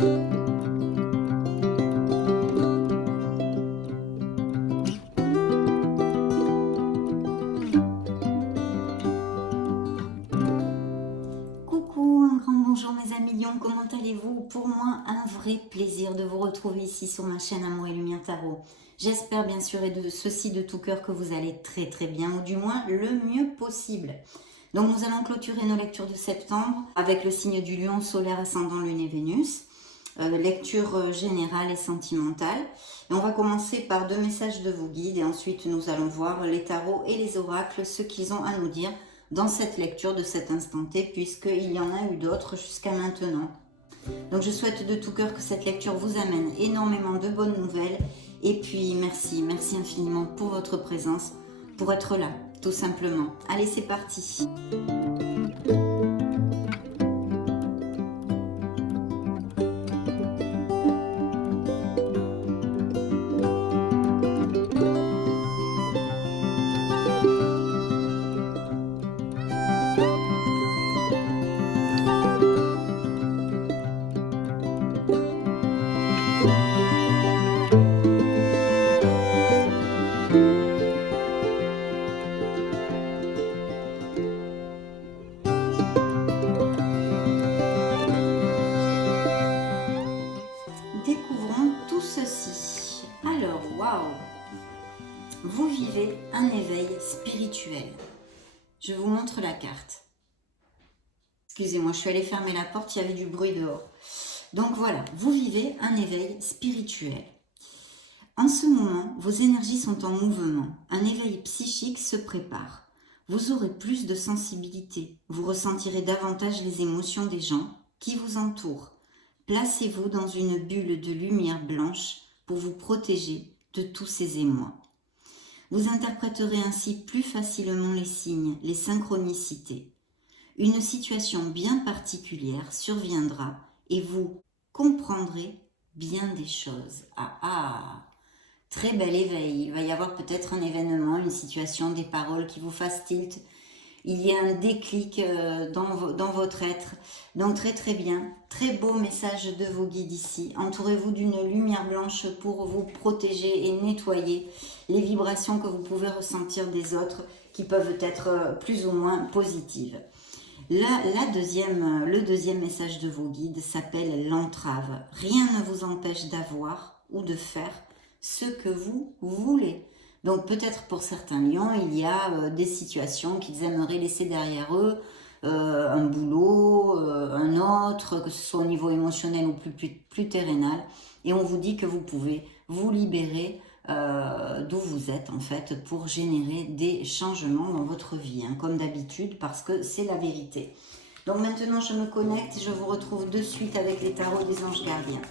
Coucou, un grand bonjour mes amis lions, comment allez-vous? Pour moi, un vrai plaisir de vous retrouver ici sur ma chaîne Amour et Lumière Tarot. J'espère bien sûr et de ceci de tout cœur que vous allez très très bien, ou du moins le mieux possible. Donc nous allons clôturer nos lectures de septembre avec le signe du lion, solaire, ascendant, lune et Vénus. Lecture générale et sentimentale. Et on va commencer par 2 messages de vos guides et ensuite nous allons voir les tarots et les oracles, ce qu'ils ont à nous dire dans cette lecture de cet instant T, puisqu'il y en a eu d'autres jusqu'à maintenant. Donc je souhaite de tout cœur que cette lecture vous amène énormément de bonnes nouvelles. Et puis merci infiniment pour votre présence, pour être là, tout simplement. Allez, c'est parti. Découvrons tout ceci. Alors, waouh! Vous vivez un éveil spirituel. Je vous montre la carte. Excusez-moi, je suis allée fermer la porte, il y avait du bruit dehors. Donc voilà, vous vivez un éveil spirituel. En ce moment, vos énergies sont en mouvement. Un éveil psychique se prépare. Vous aurez plus de sensibilité. Vous ressentirez davantage les émotions des gens qui vous entourent. Placez-vous dans une bulle de lumière blanche pour vous protéger de tous ces émois. Vous interpréterez ainsi plus facilement les signes, les synchronicités. Une situation bien particulière surviendra et vous comprendrez bien des choses. Très bel éveil. Il va y avoir peut-être un événement, une situation, des paroles qui vous fassent tilt. Il y a un déclic dans votre être. Donc très très bien. Très beau message de vos guides ici. Entourez-vous d'une lumière blanche pour vous protéger et nettoyer les vibrations que vous pouvez ressentir des autres qui peuvent être plus ou moins positives. Le deuxième message de vos guides s'appelle l'entrave. Rien ne vous empêche d'avoir ou de faire ce que vous voulez. Donc peut-être pour certains lions, il y a des situations qu'ils aimeraient laisser derrière eux, un boulot, un autre, que ce soit au niveau émotionnel ou plus terrénal. Et on vous dit que vous pouvez vous libérer d'où vous êtes en fait pour générer des changements dans votre vie, hein, comme d'habitude, parce que c'est la vérité. Donc maintenant je me connecte et je vous retrouve de suite avec les tarots des anges gardiens.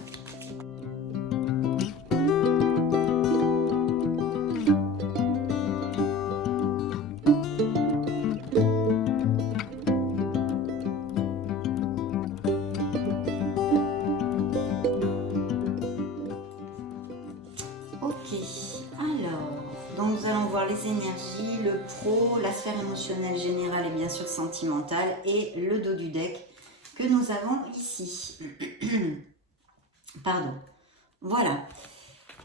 Donc nous allons voir les énergies, le pro, la sphère émotionnelle générale et bien sûr sentimentale et le dos du deck que nous avons ici. Pardon. Voilà.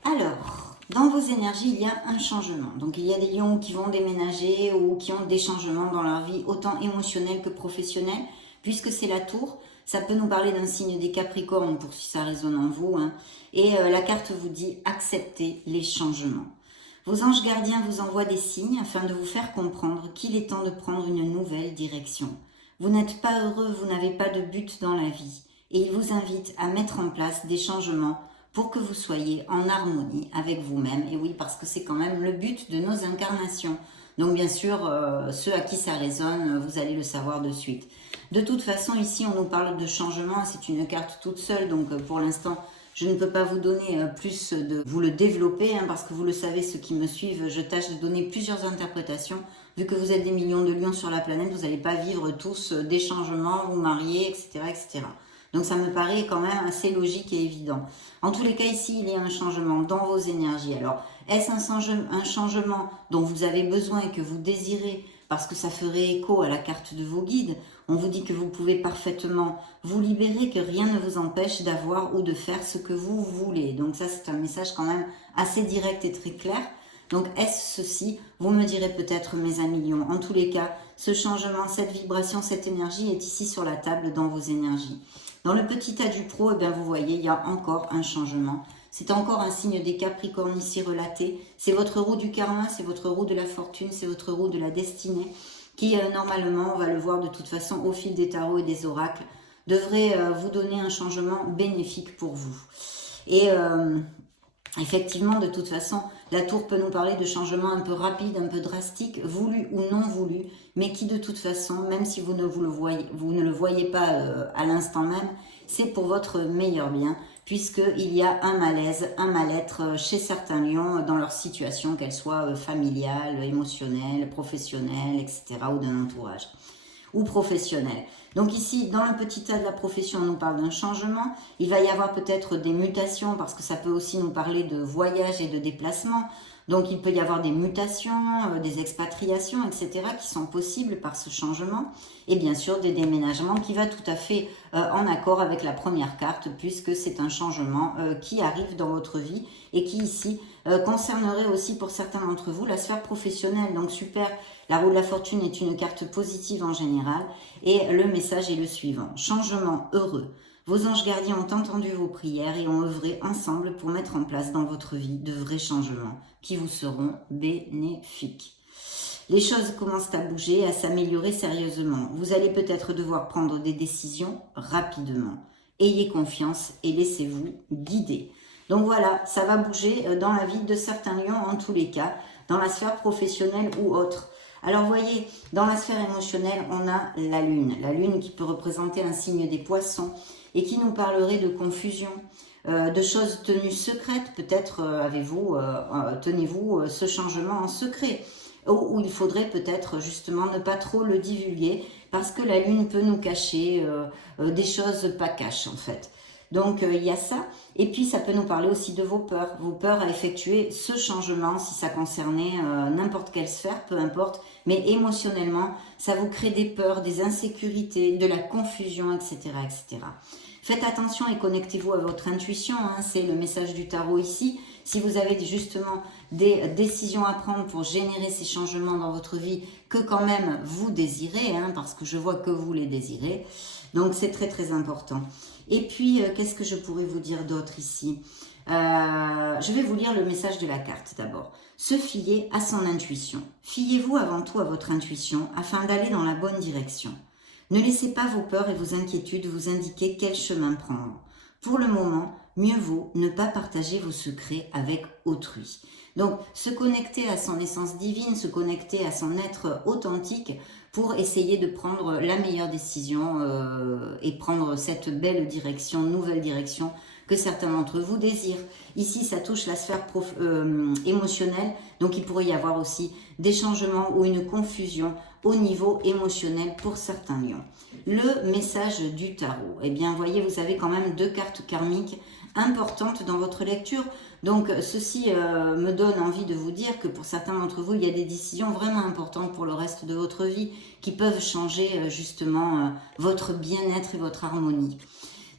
Alors, dans vos énergies, il y a un changement. Donc il y a des lions qui vont déménager ou qui ont des changements dans leur vie, autant émotionnels que professionnels, puisque c'est la tour. Ça peut nous parler d'un signe des Capricornes pour si ça résonne en vous, hein. Et la carte vous dit accepter les changements. Vos anges gardiens vous envoient des signes afin de vous faire comprendre qu'il est temps de prendre une nouvelle direction. Vous n'êtes pas heureux, vous n'avez pas de but dans la vie. Et ils vous invitent à mettre en place des changements pour que vous soyez en harmonie avec vous-même. Et oui, parce que c'est quand même le but de nos incarnations. Donc bien sûr, ceux à qui ça résonne, vous allez le savoir de suite. De toute façon, ici, on nous parle de changement. C'est une carte toute seule, donc pour l'instant, je ne peux pas vous donner plus de vous le développer, hein, parce que vous le savez, ceux qui me suivent, je tâche de donner plusieurs interprétations. Vu que vous êtes des millions de lions sur la planète, vous n'allez pas vivre tous des changements, vous marier, etc., etc. Donc ça me paraît quand même assez logique et évident. En tous les cas, ici, il y a un changement dans vos énergies. Alors, est-ce un changement dont vous avez besoin et que vous désirez parce que ça ferait écho à la carte de vos guides, On vous dit que vous pouvez parfaitement vous libérer, que rien ne vous empêche d'avoir ou de faire ce que vous voulez. Donc ça, c'est un message quand même assez direct et très clair. Donc est-ce ceci? Vous me direz peut-être, mes amis lions. En tous les cas, ce changement, cette vibration, cette énergie est ici sur la table dans vos énergies. Dans le petit tas du pro, eh bien, vous voyez, il y a encore un changement. C'est encore un signe des Capricornes ici relaté. C'est votre roue du karma, c'est votre roue de la fortune, c'est votre roue de la destinée qui, normalement, on va le voir de toute façon au fil des tarots et des oracles, devrait vous donner un changement bénéfique pour vous. Et effectivement, de toute façon, la tour peut nous parler de changements un peu rapides, un peu drastiques, voulus ou non voulus, mais qui de toute façon, même si vous ne le voyez pas à l'instant même, c'est pour votre meilleur bien, puisqu'il y a un malaise, un mal-être chez certains lions dans leur situation, qu'elle soit familiale, émotionnelle, professionnelle, etc., ou d'un entourage, ou professionnel. Donc ici, dans le petit tas de la profession, on nous parle d'un changement. Il va y avoir peut-être des mutations, parce que ça peut aussi nous parler de voyage et de déplacement. Donc il peut y avoir des mutations, des expatriations, etc. qui sont possibles par ce changement. Et bien sûr, des déménagements qui va tout à fait en accord avec la première carte, puisque c'est un changement qui arrive dans votre vie et qui ici concernerait aussi pour certains d'entre vous la sphère professionnelle. Donc super, la roue de la fortune est une carte positive en général. Et le message est le suivant: changement heureux. Vos anges gardiens ont entendu vos prières et ont œuvré ensemble pour mettre en place dans votre vie de vrais changements qui vous seront bénéfiques. Les choses commencent à bouger, à s'améliorer sérieusement. Vous allez peut-être devoir prendre des décisions rapidement. Ayez confiance et laissez-vous guider. Donc voilà, ça va bouger dans la vie de certains lions en tous les cas, dans la sphère professionnelle ou autre. Alors vous voyez, dans la sphère émotionnelle, on a la lune qui peut représenter un signe des poissons et qui nous parlerait de confusion, de choses tenues secrètes. Peut-être tenez-vous ce changement en secret, où il faudrait peut-être justement ne pas trop le divulguer, parce que la lune peut nous cacher des choses pas caches en fait. Donc il y a ça, et puis ça peut nous parler aussi de vos peurs à effectuer ce changement, si ça concernait n'importe quelle sphère, peu importe, mais émotionnellement, ça vous crée des peurs, des insécurités, de la confusion, etc. etc. Faites attention et connectez-vous à votre intuition, hein, c'est le message du tarot ici. Si vous avez justement des décisions à prendre pour générer ces changements dans votre vie que quand même vous désirez, hein, parce que je vois que vous les désirez, donc c'est très très important. Et puis, qu'est-ce que je pourrais vous dire d'autre ici? Je vais vous lire le message de la carte d'abord. Se fier à son intuition. Fiez-vous avant tout à votre intuition afin d'aller dans la bonne direction. Ne laissez pas vos peurs et vos inquiétudes vous indiquer quel chemin prendre. Pour le moment, mieux vaut ne pas partager vos secrets avec autrui. Donc, se connecter à son essence divine, se connecter à son être authentique pour essayer de prendre la meilleure décision et prendre cette belle direction, nouvelle direction que certains d'entre vous désirent. Ici, ça touche la sphère émotionnelle, donc il pourrait y avoir aussi des changements ou une confusion au niveau émotionnel pour certains lions. Le message du tarot, eh bien, voyez, vous avez quand même 2 cartes karmiques importantes dans votre lecture. Donc, ceci me donne envie de vous dire que pour certains d'entre vous, il y a des décisions vraiment importantes pour le reste de votre vie qui peuvent changer justement votre bien-être et votre harmonie.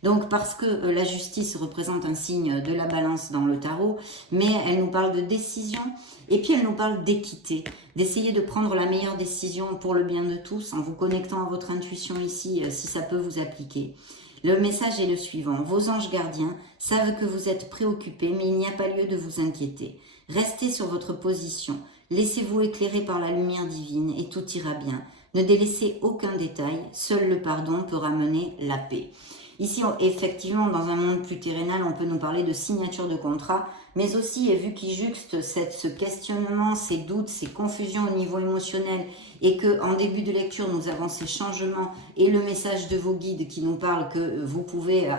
Donc, parce que la justice représente un signe de la balance dans le tarot, mais elle nous parle de décision et puis elle nous parle d'équité, d'essayer de prendre la meilleure décision pour le bien de tous en vous connectant à votre intuition ici, si ça peut vous appliquer. Le message est le suivant: vos anges gardiens savent que vous êtes préoccupés, mais il n'y a pas lieu de vous inquiéter. Restez sur votre position, laissez-vous éclairer par la lumière divine et tout ira bien. Ne délaissez aucun détail, seul le pardon peut ramener la paix. Ici, effectivement, dans un monde plus terrénal, on peut nous parler de signature de contrat, mais aussi, vu qu'il juxte ce questionnement, ces doutes, ces confusions au niveau émotionnel, et qu'en début de lecture, nous avons ces changements et le message de vos guides qui nous parle que vous pouvez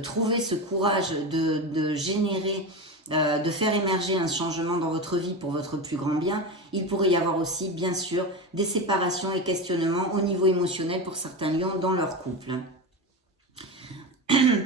trouver ce courage de générer, de faire émerger un changement dans votre vie pour votre plus grand bien. Il pourrait y avoir aussi, bien sûr, des séparations et questionnements au niveau émotionnel pour certains lions dans leur couple.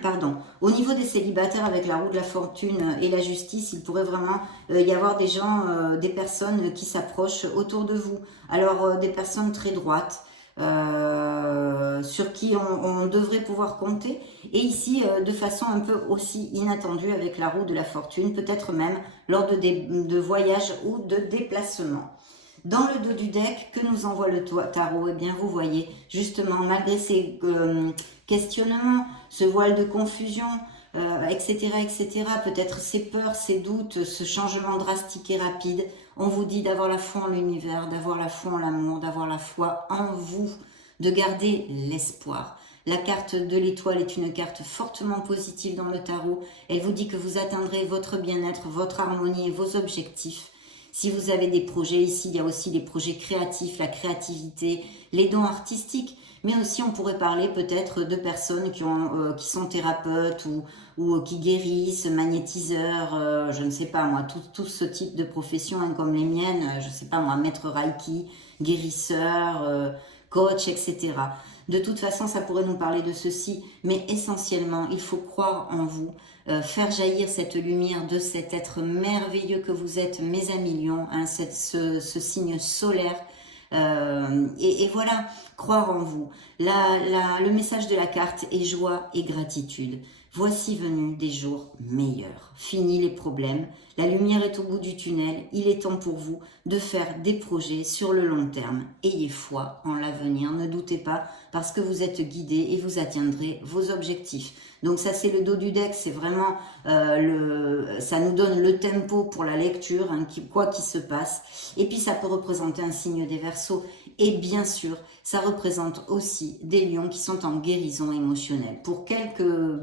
Pardon. Au niveau des célibataires avec la roue de la fortune et la justice, il pourrait vraiment y avoir des gens, des personnes qui s'approchent autour de vous. Alors des personnes très droites, sur qui on devrait pouvoir compter. Et ici, de façon un peu aussi inattendue avec la roue de la fortune, peut-être même lors de voyages ou de déplacements. Dans le dos du deck, que nous envoie le tarot? Eh bien, vous voyez, justement, malgré ces questionnements, ce voile de confusion, etc., etc., peut-être ces peurs, ces doutes, ce changement drastique et rapide, on vous dit d'avoir la foi en l'univers, d'avoir la foi en l'amour, d'avoir la foi en vous, de garder l'espoir. La carte de l'étoile est une carte fortement positive dans le tarot. Elle vous dit que vous atteindrez votre bien-être, votre harmonie et vos objectifs. Si vous avez des projets, ici il y a aussi les projets créatifs, la créativité, les dons artistiques, mais aussi on pourrait parler peut-être de personnes qui sont thérapeutes ou qui guérissent, magnétiseurs, je ne sais pas moi, tout ce type de profession hein, comme les miennes, je ne sais pas moi, maître Reiki, guérisseur, coach, etc. De toute façon, ça pourrait nous parler de ceci, mais essentiellement, il faut croire en vous, faire jaillir cette lumière de cet être merveilleux que vous êtes, mes amis lions, hein, ce signe solaire. Et voilà, croire en vous. Le message de la carte est joie et gratitude. Voici venus des jours meilleurs. Fini les problèmes. La lumière est au bout du tunnel. Il est temps pour vous de faire des projets sur le long terme. Ayez foi en l'avenir. Ne doutez pas parce que vous êtes guidés et vous atteindrez vos objectifs. Donc ça c'est le dos du deck. C'est vraiment ça nous donne le tempo pour la lecture, hein, quoi qu'il se passe. Et puis ça peut représenter un signe des Verseaux. Et bien sûr, ça représente aussi des lions qui sont en guérison émotionnelle. Pour quelque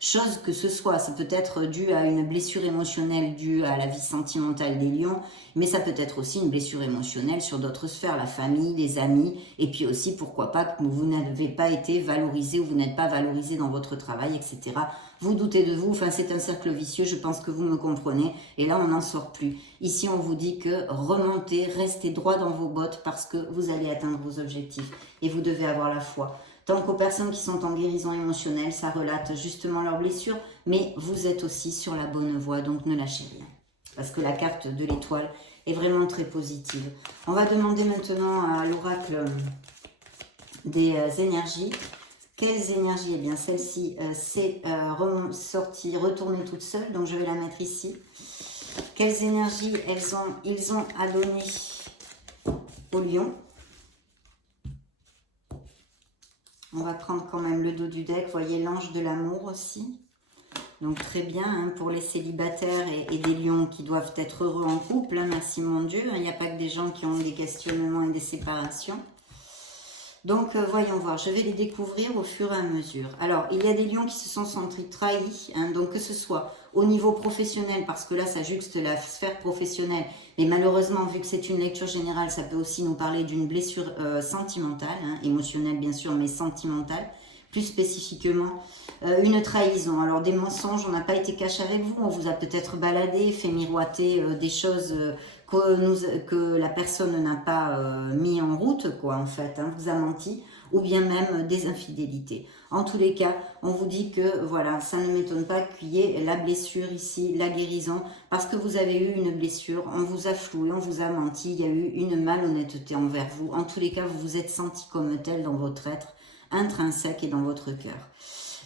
chose que ce soit, ça peut être dû à une blessure émotionnelle due à la vie sentimentale des lions, mais ça peut être aussi une blessure émotionnelle sur d'autres sphères, la famille, les amis, et puis aussi, pourquoi pas, que vous n'avez pas été valorisé ou vous n'êtes pas valorisé dans votre travail, etc. Vous doutez de vous, enfin c'est un cercle vicieux, je pense que vous me comprenez, et là on n'en sort plus. Ici on vous dit que remontez, restez droit dans vos bottes parce que vous allez atteindre vos objectifs, et vous devez avoir la foi. Tant qu'aux personnes qui sont en guérison émotionnelle, ça relate justement leurs blessures, mais vous êtes aussi sur la bonne voie, donc ne lâchez rien. Parce que la carte de l'étoile est vraiment très positive. On va demander maintenant à l'oracle des énergies. Quelles énergies? Eh bien, celle-ci, c'est sortie, retournée toute seule, donc je vais la mettre ici. Quelles énergies ils ont à donner au lion? On va prendre quand même le dos du deck. Vous voyez l'ange de l'amour aussi. Donc très bien hein, pour les célibataires et des lions qui doivent être heureux en couple. Hein, merci mon Dieu. Il n'y a pas que des gens qui ont des questionnements et des séparations. Donc voyons voir. Je vais les découvrir au fur et à mesure. Alors il y a des lions qui se sont sentis trahis. Hein, donc que ce soit au niveau professionnel, parce que là ça juxte la sphère professionnelle. Mais malheureusement, vu que c'est une lecture générale, ça peut aussi nous parler d'une blessure sentimentale, hein, émotionnelle bien sûr, mais sentimentale. Plus spécifiquement, une trahison. Alors des mensonges, on n'a pas été cash avec vous, on vous a peut-être baladé, fait miroiter des choses que la personne n'a pas mis en route, quoi, en fait, hein, vous a menti, ou bien même des infidélités. En tous les cas, on vous dit que, voilà, ça ne m'étonne pas qu'il y ait la blessure ici, la guérison, parce que vous avez eu une blessure, on vous a floué, on vous a menti, il y a eu une malhonnêteté envers vous. En tous les cas, vous vous êtes senti comme tel dans votre être intrinsèque et dans votre cœur.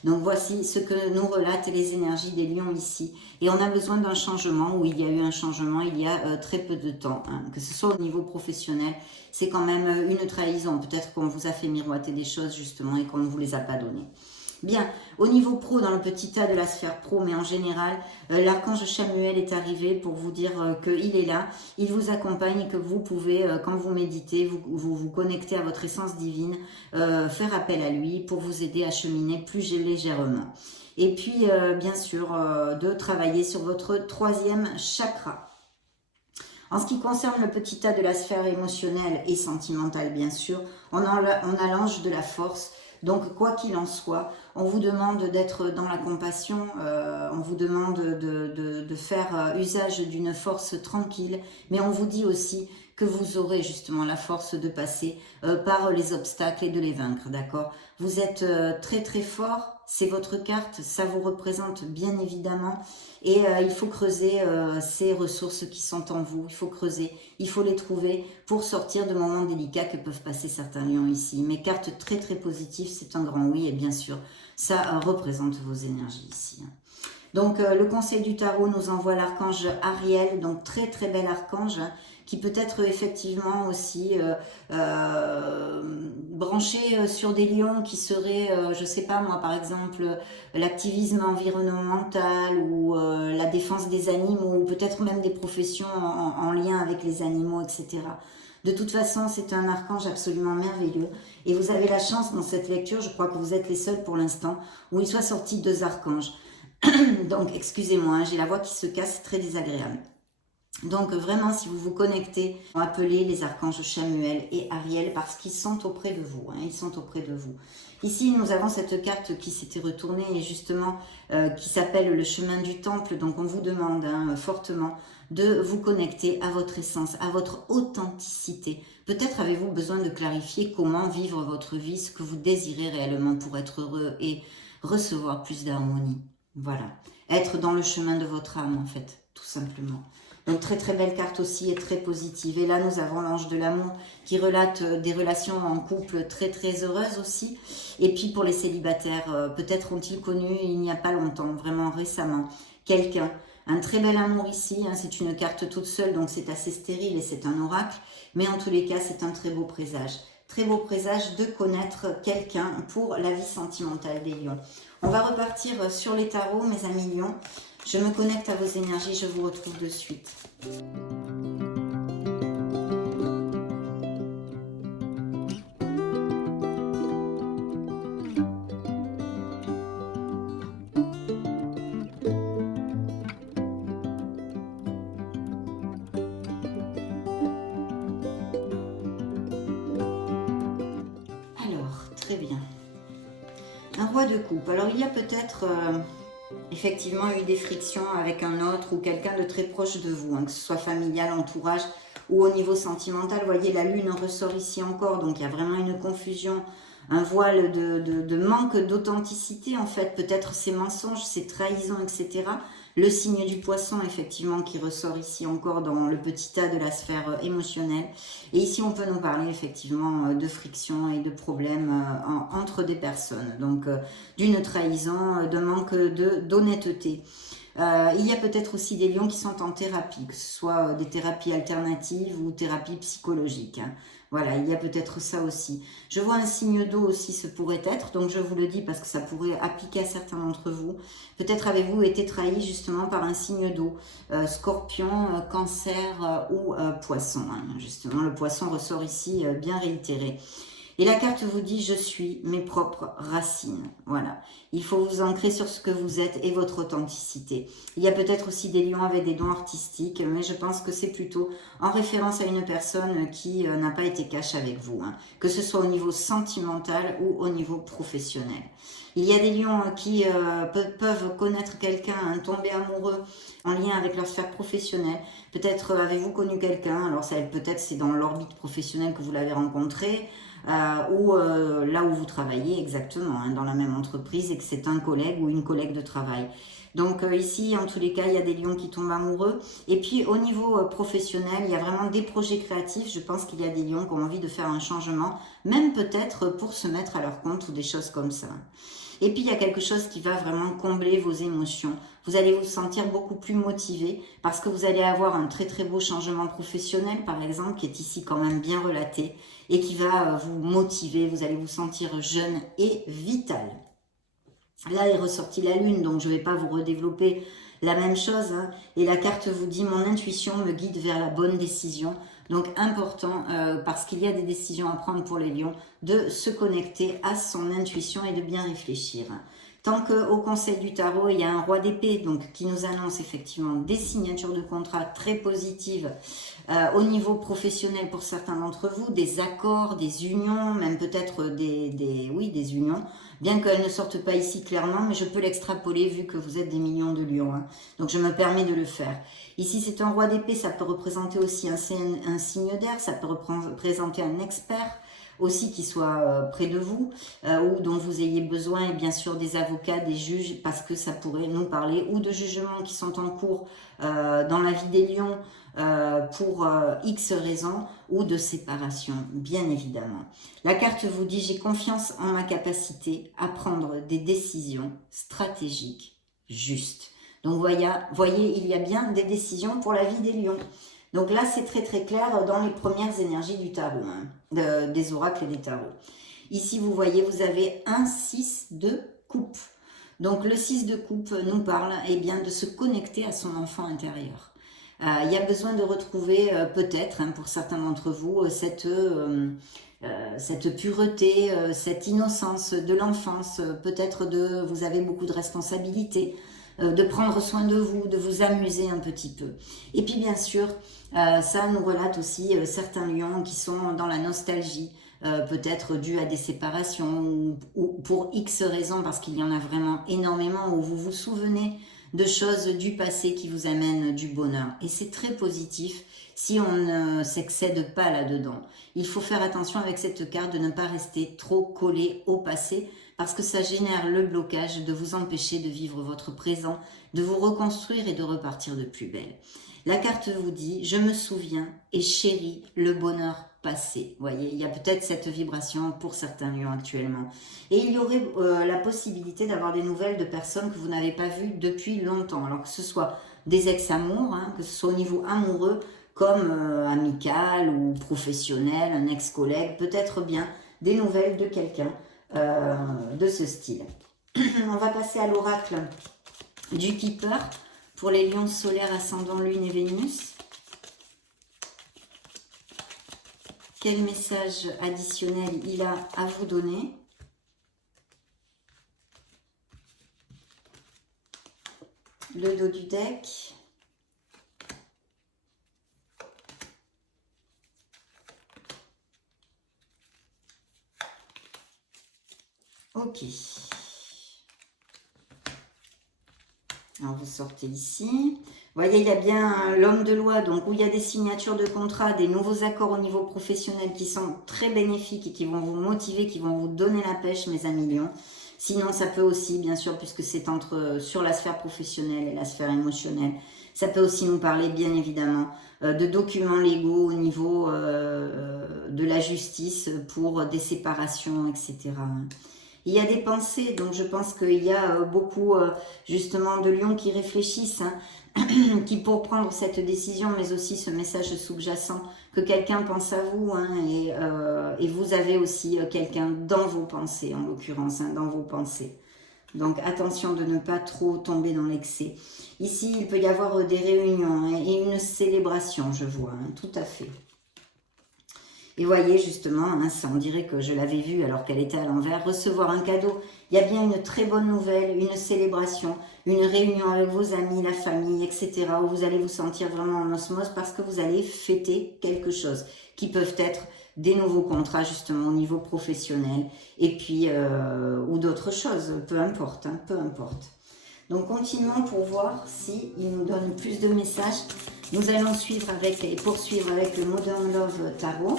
Donc voici ce que nous relatent les énergies des lions ici. Et on a besoin d'un changement, ou il y a eu un changement il y a très peu de temps. Hein. Que ce soit au niveau professionnel, c'est quand même une trahison. Peut-être qu'on vous a fait miroiter des choses justement et qu'on ne vous les a pas données. Bien, au niveau pro, dans le petit tas de la sphère pro, mais en général, l'archange Chamuel est arrivé pour vous dire qu'il est là, il vous accompagne et que vous pouvez, quand vous méditez, vous connecter à votre essence divine, faire appel à lui pour vous aider à cheminer plus légèrement. Et puis, bien sûr, de travailler sur votre troisième chakra. En ce qui concerne le petit tas de la sphère émotionnelle et sentimentale, bien sûr, on a l'ange de la force. Donc, quoi qu'il en soit, on vous demande d'être dans la compassion, on vous demande de faire usage d'une force tranquille, mais on vous dit aussi que vous aurez justement la force de passer par les obstacles et de les vaincre, d'accord? Vous êtes très très fort, c'est votre carte, ça vous représente bien évidemment. Et il faut creuser ces ressources qui sont en vous, il faut creuser, il faut les trouver pour sortir de moments délicats que peuvent passer certains lions ici. Mes cartes très très positives, c'est un grand oui et bien sûr, ça représente vos énergies ici. Donc le conseil du tarot nous envoie l'archange Ariel, donc très très bel archange, qui peut être effectivement aussi branché sur des lions qui seraient, je sais pas moi par exemple, l'activisme environnemental ou la défense des animaux, ou peut-être même des professions en lien avec les animaux, etc. De toute façon, c'est un archange absolument merveilleux. Et vous avez la chance dans cette lecture, je crois que vous êtes les seuls pour l'instant, où il soit sorti 2 archanges. Donc, excusez-moi, hein, j'ai la voix qui se casse, c'est très désagréable. Donc, vraiment, si vous vous connectez, appelez les archanges Chamuel et Ariel parce qu'ils sont auprès de vous. Hein, ils sont auprès de vous. Ici, nous avons cette carte qui s'était retournée et justement qui s'appelle le chemin du temple. Donc, on vous demande fortement de vous connecter à votre essence, à votre authenticité. Peut-être avez-vous besoin de clarifier comment vivre votre vie, ce que vous désirez réellement pour être heureux et recevoir plus d'harmonie. Voilà, être dans le chemin de votre âme en fait, tout simplement. Donc très très belle carte aussi et très positive. Et là nous avons l'ange de l'amour qui relate des relations en couple très très heureuses aussi. Et puis pour les célibataires, peut-être ont-ils connu il n'y a pas longtemps, vraiment récemment, quelqu'un. Un très bel amour ici, hein, c'est une carte toute seule donc c'est assez stérile et c'est un oracle. Mais en tous les cas c'est un très beau présage. Très beau présage de connaître quelqu'un pour la vie sentimentale des lions. On va repartir sur les tarots, mes amis lions. Je me connecte à vos énergies, je vous retrouve de suite. Alors, très bien. Un roi de coupe. Alors, il y a peut-être effectivement eu des frictions avec un autre ou quelqu'un de très proche de vous, hein, que ce soit familial, entourage ou au niveau sentimental. Vous voyez, la lune ressort ici encore, donc il y a vraiment une confusion, un voile de manque d'authenticité en fait, peut-être ces mensonges, ces trahisons, etc. Le signe du poisson, effectivement, qui ressort ici encore dans le petit tas de la sphère émotionnelle. Et ici, on peut nous parler, effectivement, de friction et de problèmes entre des personnes. Donc, d'une trahison, d'un manque d'honnêteté. Il y a peut-être aussi des lions qui sont en thérapie, que ce soit des thérapies alternatives ou thérapies psychologiques. Hein. Voilà, il y a peut-être ça aussi. Je vois un signe d'eau aussi, ce pourrait être, donc je vous le dis parce que ça pourrait appliquer à certains d'entre vous. Peut-être avez-vous été trahi justement par un signe d'eau, scorpion, cancer ou poisson. Hein. Justement, le poisson ressort ici bien réitéré. Et la carte vous dit « Je suis mes propres racines ». Voilà. Il faut vous ancrer sur ce que vous êtes et votre authenticité. Il y a peut-être aussi des lions avec des dons artistiques, mais je pense que c'est plutôt en référence à une personne qui n'a pas été cash avec vous, hein, que ce soit au niveau sentimental ou au niveau professionnel. Il y a des lions qui peuvent connaître quelqu'un, hein, tomber amoureux en lien avec leur sphère professionnelle. Peut-être avez-vous connu quelqu'un, alors peut-être c'est dans l'orbite professionnelle que vous l'avez rencontré, ou là où vous travaillez exactement, hein, dans la même entreprise et que c'est un collègue ou une collègue de travail. Donc ici, en tous les cas, il y a des lions qui tombent amoureux. Et puis au niveau professionnel, il y a vraiment des projets créatifs. Je pense qu'il y a des lions qui ont envie de faire un changement, même peut-être pour se mettre à leur compte ou des choses comme ça. Et puis il y a quelque chose qui va vraiment combler vos émotions. Vous allez vous sentir beaucoup plus motivé parce que vous allez avoir un très très beau changement professionnel par exemple qui est ici quand même bien relaté et qui va vous motiver. Vous allez vous sentir jeune et vital. Là est ressortie la lune, donc je ne vais pas vous redévelopper la même chose. Hein. Et la carte vous dit « Mon intuition me guide vers la bonne décision ». Donc important, parce qu'il y a des décisions à prendre pour les lions, de se connecter à son intuition et de bien réfléchir. Tant qu'au conseil du tarot, il y a un roi d'épée donc qui nous annonce effectivement des signatures de contrats très positives au niveau professionnel pour certains d'entre vous, des accords, des unions, même peut-être des unions, bien qu'elles ne sortent pas ici clairement, mais je peux l'extrapoler vu que vous êtes des millions de lions. Hein. Donc je me permets de le faire. Ici c'est un roi d'épée, ça peut représenter aussi un signe d'air, ça peut représenter un expert, aussi qui soient près de vous ou dont vous ayez besoin, et bien sûr des avocats, des juges, parce que ça pourrait nous parler, ou de jugements qui sont en cours dans la vie des lions pour X raisons, ou de séparation, bien évidemment. La carte vous dit: j'ai confiance en ma capacité à prendre des décisions stratégiques justes. Donc voyez, il y a bien des décisions pour la vie des lions. Donc là, c'est très très clair dans les premières énergies du tarot, hein, des oracles et des tarots. Ici, vous voyez, vous avez un 6 de coupe. Donc le 6 de coupe nous parle bien de se connecter à son enfant intérieur. Il y a besoin de retrouver peut-être, pour certains d'entre vous, cette pureté, cette innocence de l'enfance. Peut-être vous avez beaucoup de responsabilités, de prendre soin de vous amuser un petit peu. Et puis bien sûr, ça nous relate aussi certains lions qui sont dans la nostalgie, peut-être dû à des séparations ou pour X raisons, parce qu'il y en a vraiment énormément, où vous vous souvenez de choses du passé qui vous amènent du bonheur. Et c'est très positif si on ne s'excède pas là-dedans. Il faut faire attention avec cette carte de ne pas rester trop collé au passé, parce que ça génère le blocage de vous empêcher de vivre votre présent, de vous reconstruire et de repartir de plus belle. La carte vous dit: je me souviens et chéris le bonheur passé. Vous voyez, il y a peut-être cette vibration pour certains lions actuellement. Et il y aurait la possibilité d'avoir des nouvelles de personnes que vous n'avez pas vues depuis longtemps. Alors que ce soit des ex-amours, que ce soit au niveau amoureux, comme amical ou professionnel, un ex-collègue, peut-être bien des nouvelles de quelqu'un de ce style. On va passer à l'oracle du Keeper pour les lions solaires, ascendant Lune et Vénus. Quel message additionnel il a à vous donner? Le dos du deck. Ok. Alors vous sortez ici. Vous voyez, il y a bien l'homme de loi, donc où il y a des signatures de contrat, des nouveaux accords au niveau professionnel qui sont très bénéfiques et qui vont vous motiver, qui vont vous donner la pêche, mes amis lions. Sinon, ça peut aussi, bien sûr, puisque c'est sur la sphère professionnelle et la sphère émotionnelle, ça peut aussi nous parler, bien évidemment, de documents légaux au niveau de la justice pour des séparations, etc. Il y a des pensées, donc je pense qu'il y a beaucoup justement de lions qui réfléchissent, qui pour prendre cette décision, mais aussi ce message sous-jacent, que quelqu'un pense à vous, et vous avez aussi quelqu'un dans vos pensées, en l'occurrence, dans vos pensées. Donc attention de ne pas trop tomber dans l'excès. Ici, il peut y avoir des réunions et une célébration, je vois, tout à fait. Et voyez justement, ça on dirait que je l'avais vue alors qu'elle était à l'envers, recevoir un cadeau. Il y a bien une très bonne nouvelle, une célébration, une réunion avec vos amis, la famille, etc. où vous allez vous sentir vraiment en osmose parce que vous allez fêter quelque chose qui peuvent être des nouveaux contrats justement au niveau professionnel et puis ou d'autres choses, peu importe, peu importe. Donc continuons pour voir s'il nous donne plus de messages. Nous allons poursuivre avec le Modern Love Tarot.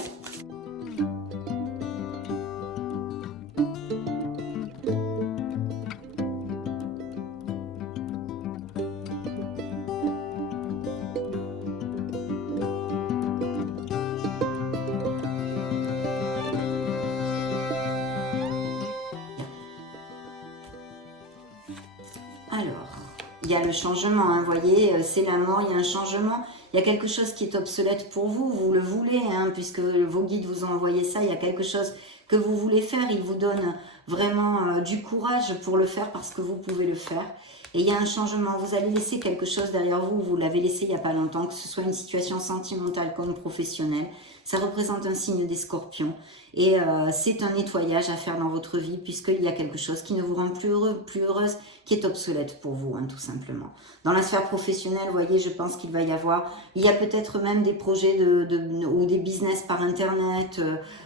Alors, il y a le changement, vous voyez, c'est la mort, il y a un changement, il y a quelque chose qui est obsolète pour vous, vous le voulez, puisque vos guides vous ont envoyé ça, il y a quelque chose que vous voulez faire, il vous donne vraiment du courage pour le faire parce que vous pouvez le faire. Et il y a un changement, vous allez laisser quelque chose derrière vous, vous l'avez laissé il n'y a pas longtemps, que ce soit une situation sentimentale comme professionnelle. Ça représente un signe des scorpions et c'est un nettoyage à faire dans votre vie puisqu'il y a quelque chose qui ne vous rend plus heureux, plus heureuse, qui est obsolète pour vous, tout simplement. Dans la sphère professionnelle, vous voyez, je pense qu'il va y avoir, il y a peut-être même des projets ou des business par internet,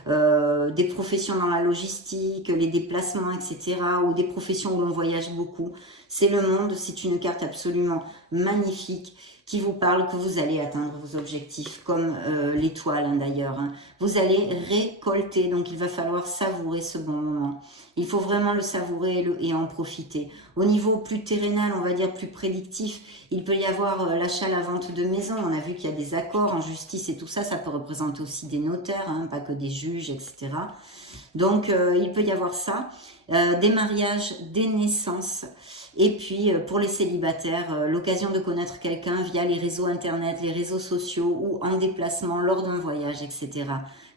des professions dans la logistique, les déplacements, etc. ou des professions où l'on voyage beaucoup. C'est le monde, c'est une carte absolument magnifique qui vous parle que vous allez atteindre vos objectifs, comme l'étoile hein, d'ailleurs. Hein. Vous allez récolter, donc il va falloir savourer ce bon moment. Il faut vraiment le savourer et en profiter. Au niveau plus terrénal, on va dire plus prédictif, il peut y avoir l'achat, la vente de maison. On a vu qu'il y a des accords en justice et tout ça. Ça peut représenter aussi des notaires, hein, pas que des juges, etc. Donc, il peut y avoir ça. Des mariages, des naissances. Et puis, pour les célibataires, l'occasion de connaître quelqu'un via les réseaux internet, les réseaux sociaux ou en déplacement lors d'un voyage, etc.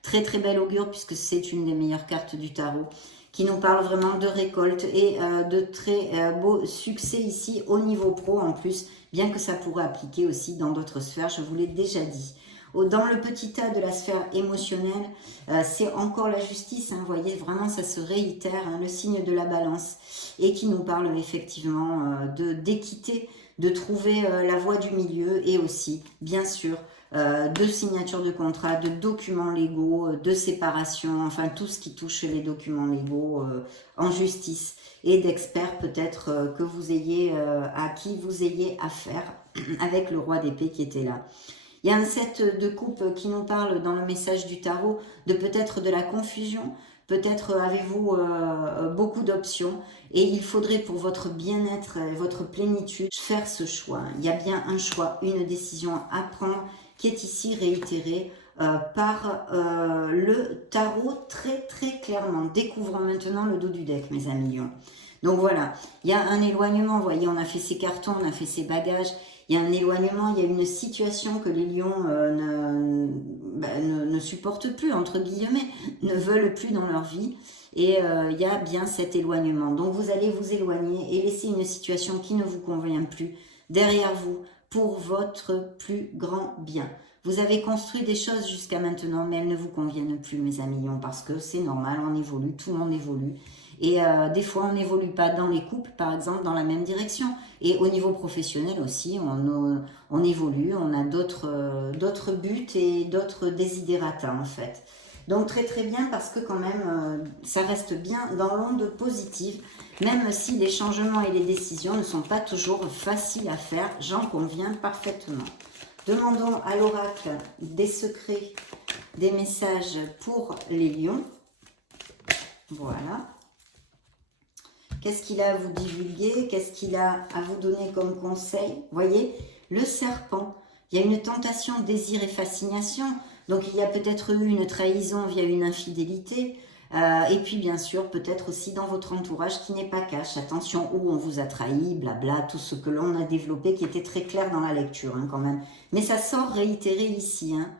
Très, très bel augure puisque c'est une des meilleures cartes du tarot qui nous parle vraiment de récolte et de très beau succès ici au niveau pro en plus, bien que ça pourrait appliquer aussi dans d'autres sphères, je vous l'ai déjà dit. Dans le petit tas de la sphère émotionnelle, c'est encore la justice, hein, vous voyez, vraiment ça se réitère, hein, le signe de la balance, et qui nous parle effectivement d'équité, de trouver la voie du milieu, et aussi, bien sûr, de signature de contrat, de documents légaux, de séparation, enfin tout ce qui touche les documents légaux en justice, et d'experts peut-être que vous ayez, à qui vous ayez affaire, avec le roi d'épée qui était là. Il y a un set de coupe qui nous parle dans le message du tarot de peut-être de la confusion, peut-être avez-vous beaucoup d'options et il faudrait pour votre bien-être et votre plénitude faire ce choix. Il y a bien un choix, une décision à prendre qui est ici réitérée par le tarot très très clairement. Découvrons maintenant le dos du deck mes amis lions. Donc voilà, il y a un éloignement, vous voyez, on a fait ses cartons, on a fait ses bagages. Il y a un éloignement, il y a une situation que les lions ne supportent plus, entre guillemets, ne veulent plus dans leur vie. Et il y a bien cet éloignement. Donc vous allez vous éloigner et laisser une situation qui ne vous convient plus derrière vous pour votre plus grand bien. Vous avez construit des choses jusqu'à maintenant, mais elles ne vous conviennent plus, mes amis lions, parce que c'est normal, on évolue, tout le monde évolue. Et des fois, on n'évolue pas dans les couples, par exemple, dans la même direction. Et au niveau professionnel aussi, on évolue, on a d'autres buts et d'autres desiderata, en fait. Donc, très très bien, parce que quand même, ça reste bien dans l'onde positive, même si les changements et les décisions ne sont pas toujours faciles à faire, j'en conviens parfaitement. Demandons à l'oracle des secrets, des messages pour les lions. Voilà. Qu'est-ce qu'il a à vous divulguer? Qu'est-ce qu'il a à vous donner comme conseil? Vous voyez, le serpent, il y a une tentation, désir et fascination. Donc, il y a peut-être eu une trahison via une infidélité. Et puis, bien sûr, peut-être aussi dans votre entourage qui n'est pas cash. Attention, où on vous a trahi, blabla, tout ce que l'on a développé qui était très clair dans la lecture, hein, quand même. Mais ça sort réitéré ici, hein.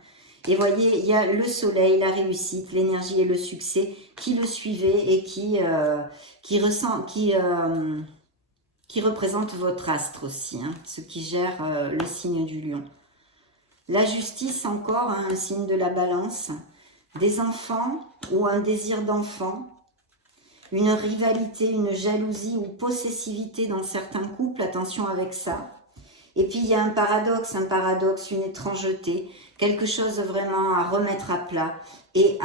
Et voyez, il y a le soleil, la réussite, l'énergie et le succès qui le suivaient et qui représente votre astre aussi, hein, ce qui gère le signe du lion. La justice encore, hein, un signe de la balance, des enfants ou un désir d'enfant, une rivalité, une jalousie ou possessivité dans certains couples, attention avec ça. Et puis il y a un paradoxe, une étrangeté, quelque chose vraiment à remettre à plat et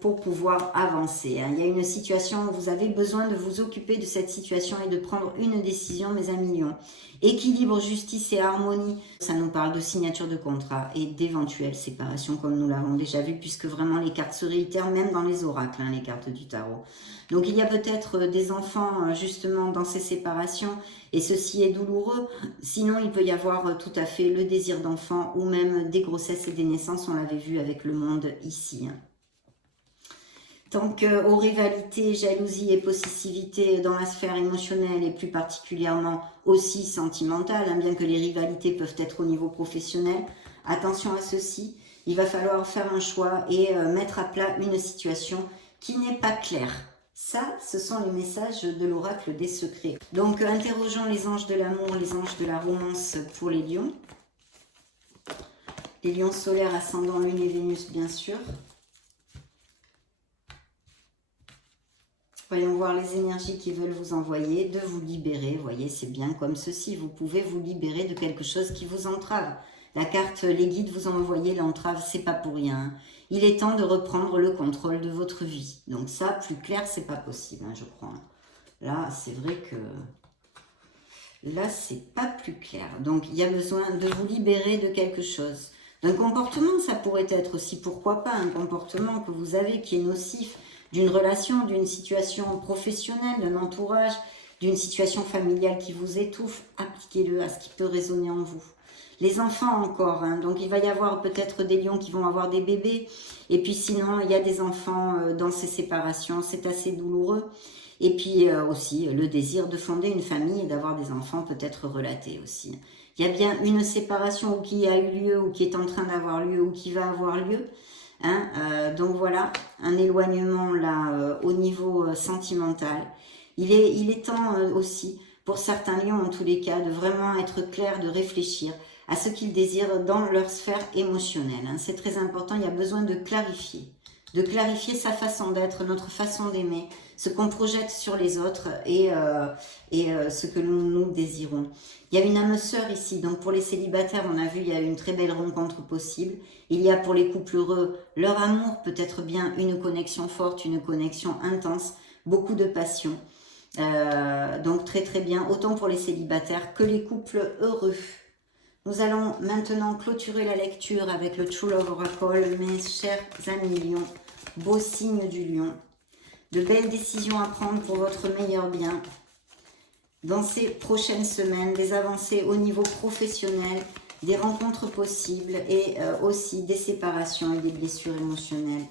pour pouvoir avancer. Il y a une situation où vous avez besoin de vous occuper de cette situation et de prendre une décision, mes amis lions. Équilibre, justice et harmonie, ça nous parle de signature de contrat et d'éventuelles séparations comme nous l'avons déjà vu puisque vraiment les cartes se réitèrent même dans les oracles, hein, les cartes du tarot. Donc il y a peut-être des enfants justement dans ces séparations et ceci est douloureux. Sinon il peut y avoir tout à fait le désir d'enfant ou même des grossesses et des naissances, on l'avait vu avec le monde ici. Tant qu'aux rivalités, jalousie et possessivité dans la sphère émotionnelle et plus particulièrement aussi sentimentale, hein, bien que les rivalités peuvent être au niveau professionnel, attention à ceci, il va falloir faire un choix et mettre à plat une situation qui n'est pas claire. Ça, ce sont les messages de l'oracle des secrets. Donc, interrogeons les anges de l'amour, les anges de la romance pour les lions. Les lions solaires, ascendant Lune et Vénus, bien sûr. Voyons voir les énergies qui veulent vous envoyer, de vous libérer. Vous voyez, c'est bien comme ceci. Vous pouvez vous libérer de quelque chose qui vous entrave. La carte, les guides vous ont envoyé l'entrave, c'est pas pour rien. Il est temps de reprendre le contrôle de votre vie. Donc ça, plus clair, c'est pas possible, hein, je crois. Là, c'est vrai que Là, c'est pas plus clair. Donc, il y a besoin de vous libérer de quelque chose. D'un comportement, ça pourrait être aussi, pourquoi pas, un comportement que vous avez qui est nocif, d'une relation, d'une situation professionnelle, d'un entourage, d'une situation familiale qui vous étouffe. Appliquez-le à ce qui peut résonner en vous. Les enfants encore, hein, donc il va y avoir peut-être des lions qui vont avoir des bébés, et puis sinon il y a des enfants dans ces séparations, c'est assez douloureux. Et puis aussi le désir de fonder une famille et d'avoir des enfants peut-être relatés aussi. Il y a bien une séparation ou qui a eu lieu ou qui est en train d'avoir lieu ou qui va avoir lieu. Hein, donc voilà, un éloignement là au niveau sentimental. Il est temps aussi pour certains lions en tous les cas de vraiment être clair, de réfléchir à ce qu'ils désirent dans leur sphère émotionnelle. Hein. C'est très important, il y a besoin de clarifier sa façon d'être, notre façon d'aimer, ce qu'on projette sur les autres et ce que nous désirons. Il y a une âme sœur ici, donc pour les célibataires, on a vu, il y a une très belle rencontre possible. Il y a pour les couples heureux, leur amour, peut-être bien une connexion forte, une connexion intense, beaucoup de passion. Donc très très bien, autant pour les célibataires que les couples heureux. Nous allons maintenant clôturer la lecture avec le True Love Oracle, mes chers amis lions, beau signe du lion. De belles décisions à prendre pour votre meilleur bien. Dans ces prochaines semaines, des avancées au niveau professionnel, des rencontres possibles et aussi des séparations et des blessures émotionnelles,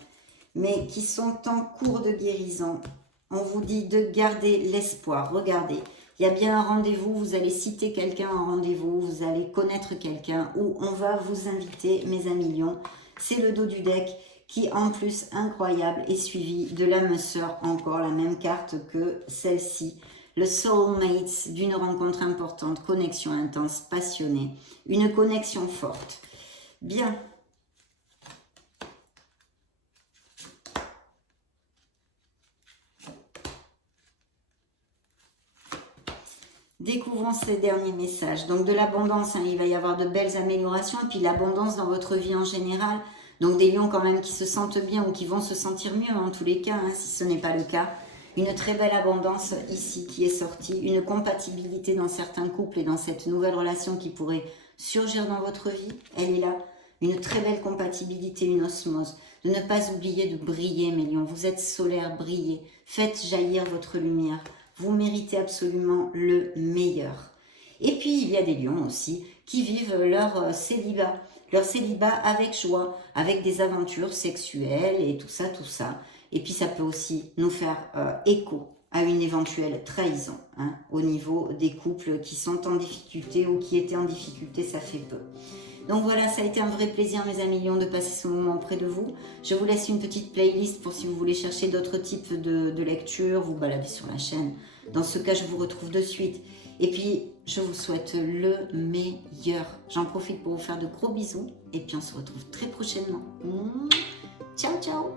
mais qui sont en cours de guérison. On vous dit de garder l'espoir. Regardez. Il y a bien un rendez-vous, vous allez citer quelqu'un en rendez-vous, vous allez connaître quelqu'un ou on va vous inviter, mes amis lions. C'est le dos du deck qui, en plus, incroyable, est suivi de l'âme sœur, encore la même carte que celle-ci. Le soulmate d'une rencontre importante, connexion intense, passionnée, une connexion forte. Bien. Découvrons ces derniers messages. Donc de l'abondance, hein, il va y avoir de belles améliorations. Et puis l'abondance dans votre vie en général. Donc des lions quand même qui se sentent bien ou qui vont se sentir mieux en tous les cas, hein, si ce n'est pas le cas. Une très belle abondance ici qui est sortie. Une compatibilité dans certains couples et dans cette nouvelle relation qui pourrait surgir dans votre vie. Elle est là. Une très belle compatibilité, une osmose. De ne pas oublier de briller, mes lions. Vous êtes solaires, brillez. Faites jaillir votre lumière. Vous méritez absolument le meilleur. Et puis, il y a des lions aussi qui vivent leur célibat avec joie, avec des aventures sexuelles et tout ça, tout ça. Et puis, ça peut aussi nous faire écho à une éventuelle trahison, hein, au niveau des couples qui sont en difficulté ou qui étaient en difficulté, ça fait peu. Donc voilà, ça a été un vrai plaisir, mes amis lions, de passer ce moment auprès de vous. Je vous laisse une petite playlist pour si vous voulez chercher d'autres types de lectures, vous balader sur la chaîne. Dans ce cas, je vous retrouve de suite. Et puis, je vous souhaite le meilleur. J'en profite pour vous faire de gros bisous. Et puis, on se retrouve très prochainement. Ciao, ciao!